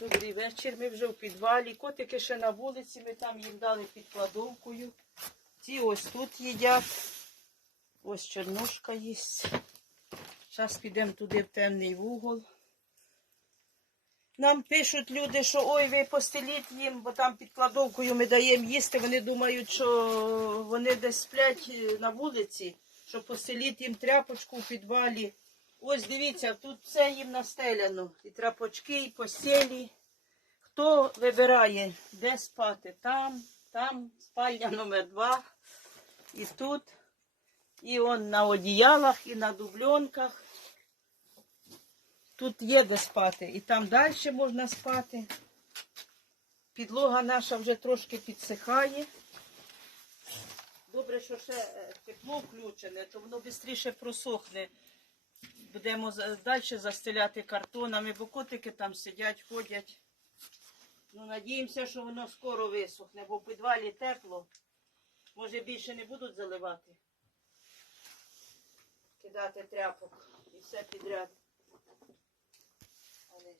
Добрий вечір. Ми вже в підвалі. Котики ще на вулиці, ми там їм дали під кладовкою. Ці ось тут їдять. Ось чорнушка їсть. Зараз підемо туди в темний вугол. Нам пишуть люди, що ой, ви постеліть їм, бо там під кладовкою ми даємо їсти. Вони думають, що вони десь сплять е, на вулиці, що постеліть їм тряпочку в підвалі. Ось дивіться, тут все їм настеляно. І тряпочки, і постелі. Хто вибирає, де спати? Там, там, спальня номер два. І тут. І он на одіялах, і на дубльонках. Тут є де спати. І там далі можна спати. Підлога наша вже трошки підсихає. Добре, що ще е, тепло включене, то воно швидше просохне. Будемо далі застеляти картонами, бо котики там сидять, ходять. Ну, надіємося, що воно скоро висохне, бо в підвалі тепло. Може більше не будуть заливати. Кидати тряпок і все підряд. Але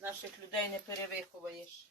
наших людей не перевиховуєш.